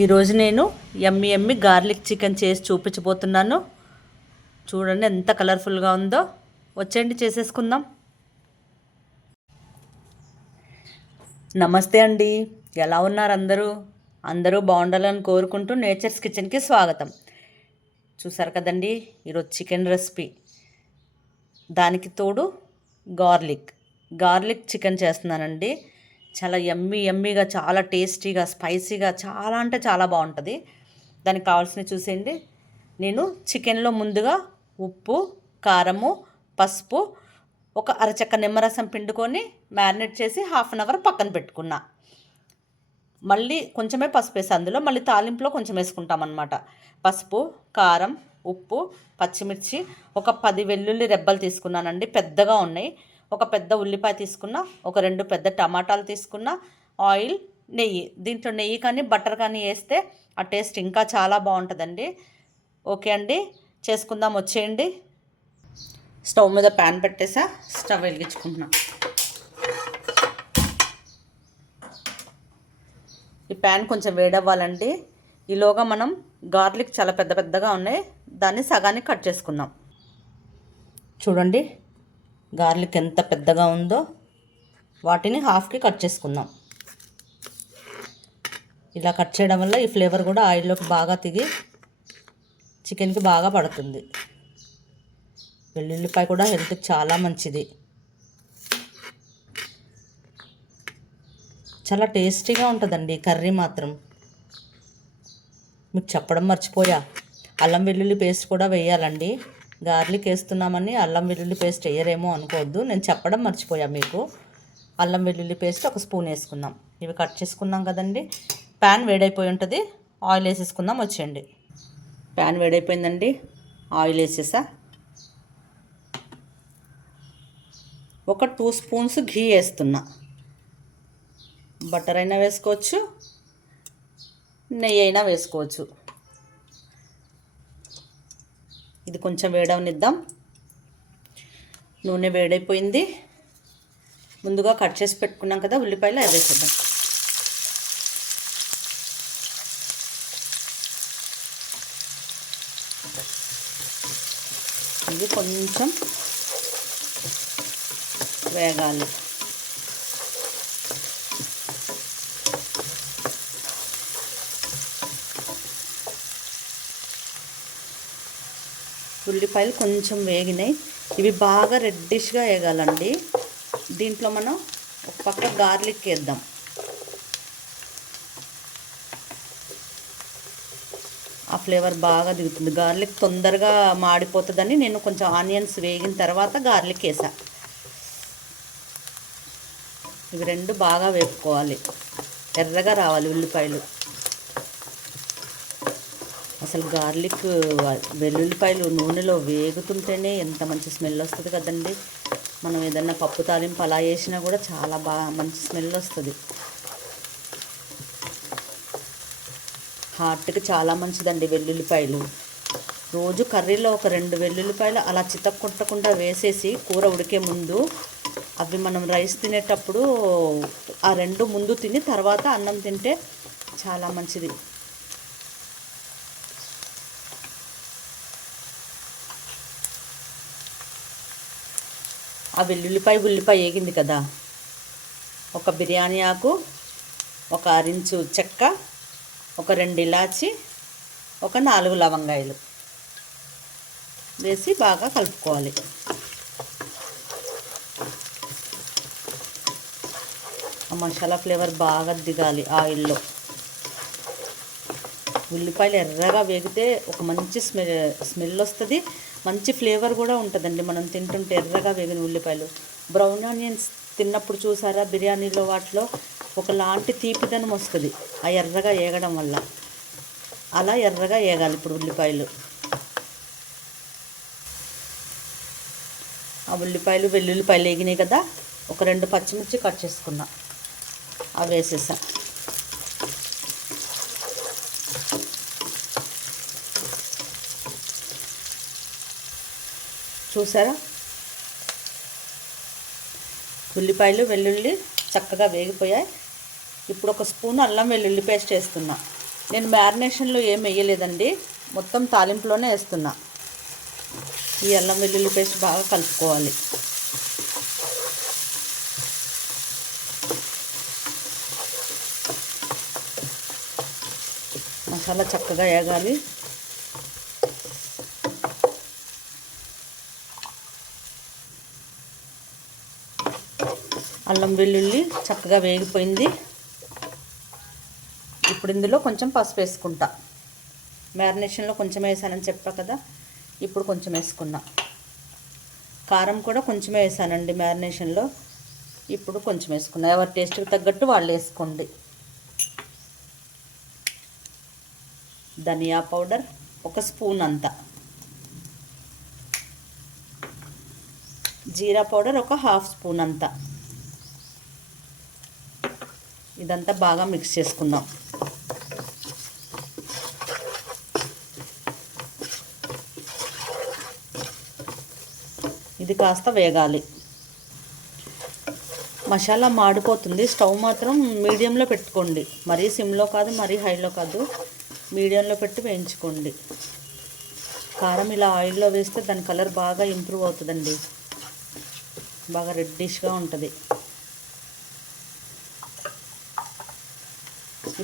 ఈరోజు నేను ఎమ్మి ఎమ్మి గార్లిక్ చికెన్ చేసి చూపించబోతున్నాను. చూడండి ఎంత కలర్ఫుల్గా ఉందో. వచ్చేయండి చేసేసుకుందాం. నమస్తే అండి. ఎలా ఉన్నారు అందరూ? అందరూ బాగుండాలని కోరుకుంటూ నేచర్స్ కిచెన్కి స్వాగతం. చూసారు కదండి ఈరోజు చికెన్ రెసిపీ. దానికి తోడు గార్లిక్. గార్లిక్ చికెన్ చేస్తున్నానండి. చాలా ఎమ్మి ఎమ్మిగా చాలా టేస్టీగా స్పైసీగా చాలా అంటే చాలా బాగుంటుంది. దానికి కావాల్సినవి చూసేయండి. నేను చికెన్లో ముందుగా ఉప్పు కారము పసుపు ఒక అరచక్క నిమ్మరసం పిండుకొని మ్యారినేట్ చేసి హాఫ్ అన్ అవర్ పక్కన పెట్టుకున్నా. మళ్ళీ కొంచెమే పసుపు వేసి. అందులో మళ్ళీ తాలింపులో కొంచెం వేసుకుంటాం అనమాట పసుపు కారం ఉప్పు పచ్చిమిర్చి ఒక పది వెల్లుల్లి రెబ్బలు తీసుకున్నానండి. పెద్దగా ఉన్నాయి. ఒక పెద్ద ఉల్లిపాయ తీసుకున్న ఒక రెండు పెద్ద టమాటాలు తీసుకున్న ఆయిల్ నెయ్యి. దీంట్లో నెయ్యి కానీ బటర్ కానీ వేస్తే ఆ టేస్ట్ ఇంకా చాలా బాగుంటుందండి. ఓకే అండి చేసుకుందాం వచ్చేయండి. స్టవ్ మీద ప్యాన్ పెట్టేసా స్టవ్ వెలిగించుకుంటున్నా. ఈ ప్యాన్ కొంచెం వేడవ్వాలండి. ఈలోగా మనం గార్లిక్ చాలా పెద్ద పెద్దగా ఉన్నాయి. దాన్ని సగానికి కట్ చేసుకుందాం. చూడండి గార్లిక్ ఎంత పెద్దగా ఉందో వాటిని హాఫ్కి కట్ చేసుకుందాం. ఇలా కట్ చేయడం వల్ల ఈ ఫ్లేవర్ కూడా ఆయిల్లోకి బాగా తిగి చికెన్కి బాగా పడుతుంది. వెల్లుల్లిపాయ కూడా హెల్త్కి చాలా మంచిది. చాలా టేస్టీగా ఉంటుందండి కర్రీ మాత్రం. మీకు చెప్పడం మర్చిపోయా. అల్లం వెల్లుల్లి పేస్ట్ కూడా వేయాలండి. గార్లిక్ వేస్తున్నామని అల్లం వెల్లుల్లి పేస్ట్ వేయరేమో అనుకోవద్దు. నేను చెప్పడం మర్చిపోయా మీకు. అల్లం వెల్లుల్లి పేస్ట్ ఒక స్పూన్ వేసుకుందాం. ఇవి కట్ చేసుకున్నాం కదండి. ప్యాన్ వేడైపోయి ఉంటుంది. ఆయిల్ వేసేసుకుందాం. వచ్చేయండి. ప్యాన్ వేడైపోయిందండి. ఆయిల్ వేసేసా. ఒక టూ స్పూన్స్ ఘీ వేస్తున్నా. బటర్ అయినా వేసుకోవచ్చు. నెయ్యి అయినా వేసుకోవచ్చు. ఇది కొంచెం వేడవనిద్దాం. నూనె వేడైపోయింది. ముందుగా కట్ చేసి పెట్టుకున్నాం కదా ఉల్లిపాయలు అవి వేసేద్దాం ఇది కొంచెం వేగాలి. ఉల్లిపాయలు కొంచెం వేగినాయి. ఇవి బాగా రెడ్డిష్గా వేగాలండి. దీంట్లో మనం ఒక పక్క గార్లిక్ వేద్దాం. ఆ ఫ్లేవర్ బాగా దిగుతుంది. గార్లిక్ తొందరగా మాడిపోతుందని నేను కొంచెం ఆనియన్స్ వేగిన తర్వాత గార్లిక్ వేసా. ఇవి రెండు బాగా వేపుకోవాలి. ఎర్రగా రావాలి ఉల్లిపాయలు. అసలు గార్లిక్ వెల్లుల్లిపాయలు నూనెలో వేగుతుంటేనే ఎంత మంచి స్మెల్ వస్తుంది కదండి. మనం ఏదన్నా పప్పు తాలింపు అలా వేసినా కూడా చాలా బాగా మంచి స్మెల్ వస్తుంది. హార్ట్కి చాలా మంచిదండి వెల్లుల్లిపాయలు. రోజు కర్రీలో ఒక రెండు వెల్లుల్లిపాయలు అలా చితక్కొట్టకుండా వేసేసి కూర ఉడికే ముందు అవి మనం రైస్ తినేటప్పుడు ఆ రెండు ముందు తిని తర్వాత అన్నం తింటే చాలా మంచిది. ఆ వెల్లుల్లిపాయ ఉల్లిపాయ వేగింది కదా. ఒక బిర్యానీ ఆకు ఒక అరించు చెక్క ఒక రెండు ఇలాచి ఒక నాలుగు లవంగాయలు వేసి బాగా కలుపుకోవాలి. ఆ మసాలా ఫ్లేవర్ బాగా దిగాలి ఆయిల్లో. ఉల్లిపాయలు ఎర్రగా వేగితే ఒక మంచి స్మెల్ స్మెల్ వస్తుంది. మంచి ఫ్లేవర్ కూడా ఉంటుందండి. మనం తింటుంటే ఎర్రగా వేగిన ఉల్లిపాయలు. బ్రౌన్ ఆనియన్స్ తిన్నప్పుడు చూసారా? బిర్యానీలో వాటిలో ఒకలాంటి తీపిదనం వస్తుంది. ఆ ఎర్రగా వేగడం వల్ల. అలా ఎర్రగా వేగాలి ఇప్పుడు ఉల్లిపాయలు. ఆ ఉల్లిపాయలు వెల్లుల్లిపాయలు వేగినాయి కదా? ఒక రెండు పచ్చిమిర్చి కట్ చేసుకున్నా. అవి వేసేసా. చూసారా? ఉల్లిపాయలు వెల్లుల్లి చక్కగా వేగిపోయాయి. ఇప్పుడు ఒక స్పూన్ అల్లం వెల్లుల్లి పేస్ట్ వేస్తున్నా. నేను మ్యారినేషన్లో ఏం వేయలేదండి. మొత్తం తాలింపులోనే వేస్తున్నా. ఈ అల్లం వెల్లుల్లి పేస్ట్ బాగా కలుపుకోవాలి. మసాలా చక్కగా వేగాలి. అల్లం వెల్లుల్లి చక్కగా వేగిపోయింది. ఇప్పుడు ఇందులో కొంచెం పసుపు వేసుకుంటా. మ్యారినేషన్లో కొంచెం వేసానని చెప్పా కదా ఇప్పుడు కొంచెం వేసుకున్నా. కారం కూడా కొంచెం వేసానండి మ్యారినేషన్లో ఇప్పుడు కొంచెం వేసుకున్నా. ఎవరి టేస్ట్కి తగ్గట్టు వాళ్ళు వేసుకోండి. ధనియా పౌడర్ ఒక స్పూన్ అంతా. జీరా పౌడర్ ఒక హాఫ్ స్పూన్ అంతా. ఇదంతా బాగా మిక్స్ చేసుకుందాం. ఇది కాస్త వేగాలి. మసాలా మాడిపోతుంది. స్టవ్ మాత్రం మీడియంలో పెట్టుకోండి. మరీ సిమ్లో కాదు మరీ హైలో కాదు. మీడియంలో పెట్టి వేయించుకోండి. కారం ఇలా ఆయిల్లో వేస్తే దాని కలర్ బాగా ఇంప్రూవ్ అవుతుందండి. బాగా రెడ్డిష్గా ఉంటుంది.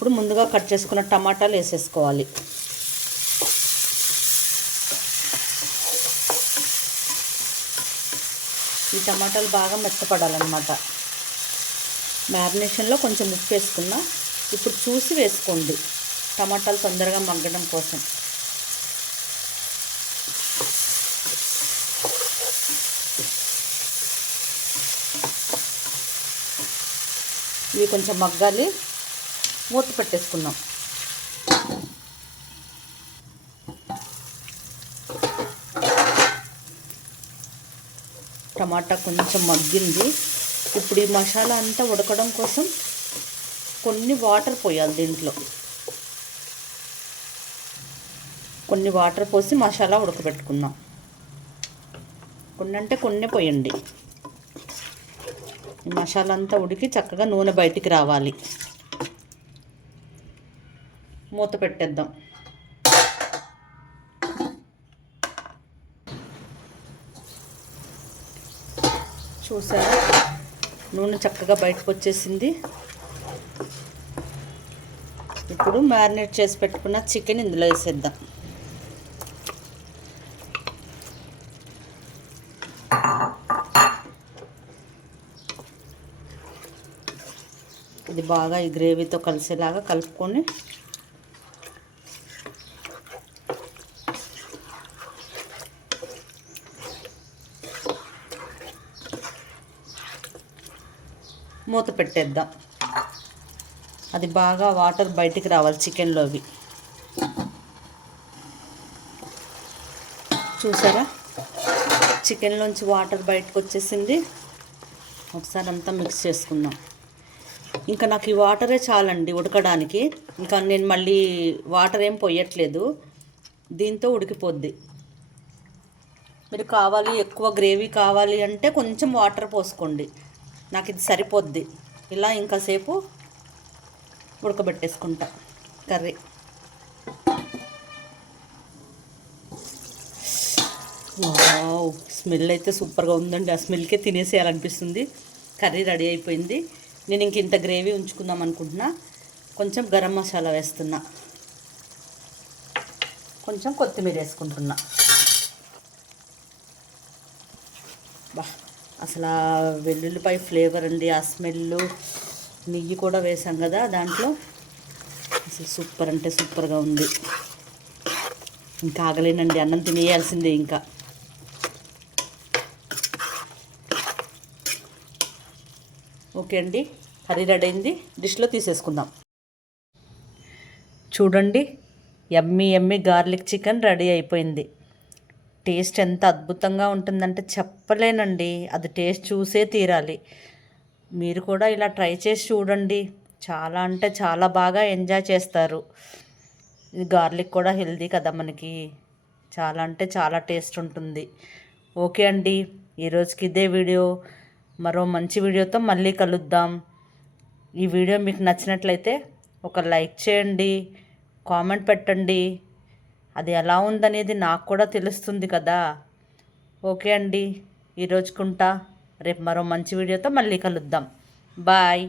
ఇప్పుడు ముందుగా కట్ చేసుకున్న టమాటాలు వేసేసుకోవాలి. ఈ టమాటాలు బాగా మెత్తపడాలన్నమాట. మ్యారినేషన్లో కొంచెం ఉప్పు వేసుకున్నా ఇప్పుడు చూసి వేసుకోండి టమాటాలు తొందరగా మగ్గడం కోసం. ఇవి కొంచెం మగ్గాలి. మూత పెట్టేసుకుందాం. టమాటా కొంచెం మగ్గింది. ఇప్పుడు ఈ మసాలా అంతా ఉడకడం కోసం కొన్ని వాటర్ పోయాలి దీంట్లో. కొన్ని వాటర్ పోసి మసాలా ఉడకబెట్టుకుందాం. కొన్ని అంటే కొన్ని పోయండి. మసాలా అంతా ఉడికి చక్కగా నూనె బయటికి రావాలి. మూత పెట్టేద్దాం. చూసారా? నూనె చక్కగా బయటకు వచ్చేసింది. ఇప్పుడు మ్యారినేట్ చేసి పెట్టుకున్న చికెన్ ఇందులో వేసేద్దాం. ఇది బాగా ఈ గ్రేవీతో కలిసేలాగా కలుపుకొని మూత పెట్టేద్దాం. అది బాగా వాటర్ బయటికి రావాలి చికెన్లోవి. చూసారా? చికెన్లోంచి వాటర్ బయటకు వచ్చేసింది ఒకసారి అంతా మిక్స్ చేసుకుందాం. ఇంకా నాకు ఈ వాటరే చాలండి ఉడకడానికి. ఇంకా నేను మళ్ళీ వాటర్ ఏం పోయట్లేదు దీంతో ఉడికిపోద్ది. మీరు కావాలి ఎక్కువ గ్రేవీ కావాలి అంటే కొంచెం వాటర్ పోసుకోండి. నాకు ఇది సరిపోద్ది. ఇలా ఇంకాసేపు ఉడకబెట్టేసుకుంటా కర్రీ. వావ్ స్మెల్ అయితే సూపర్గా ఉందండి. ఆ స్మెల్కే తినేసేయాలనిపిస్తుంది. కర్రీ రెడీ అయిపోయింది. నేను ఇంక ఇంత గ్రేవీ ఉంచుకుందాం అనుకుంటున్నా. కొంచెం గరం మసాలా వేస్తున్నా. కొంచెం కొత్తిమీర వేసుకుంటున్నా అసలు ఆ వెల్లుల్లిపాయ ఫ్లేవర్ అండి ఆ స్మెల్ నెయ్యి కూడా వేసాం కదా దాంట్లో. అసలు సూపర్ అంటే సూపర్గా ఉంది. ఇంకా ఆగలేనండి అన్నం తినేయాల్సిందే ఇంకా. ఓకే అండి కర్రీ రెడీ అయింది. డిష్లో తీసేసుకుందాం. చూడండి ఎమ్మి ఎమ్మి గార్లిక్ చికెన్ రెడీ అయిపోయింది. టేస్ట్ ఎంత అద్భుతంగా ఉంటుందంటే చెప్పలేనండి. అది టేస్ట్ చూసే తీరాలి. మీరు కూడా ఇలా ట్రై చేసి చూడండి. చాలా అంటే చాలా బాగా ఎంజాయ్ చేస్తారు. ఇది గార్లిక్ కూడా హెల్దీ కదా మనకి. చాలా అంటే చాలా టేస్ట్ ఉంటుంది. ఓకే అండి. ఈరోజుకి ఇదే వీడియో. మరో మంచి వీడియోతో మళ్ళీ కలుద్దాం. ఈ వీడియో మీకు నచ్చినట్లయితే ఒక లైక్ చేయండి. కామెంట్ పెట్టండి. అది ఎలా ఉందనేది నాకు కూడా తెలుస్తుంది కదా. ఓకే అండి ఈరోజుకుంటా రేపు మరో మంచి వీడియోతో మళ్ళీ కలుద్దాం. బాయ్.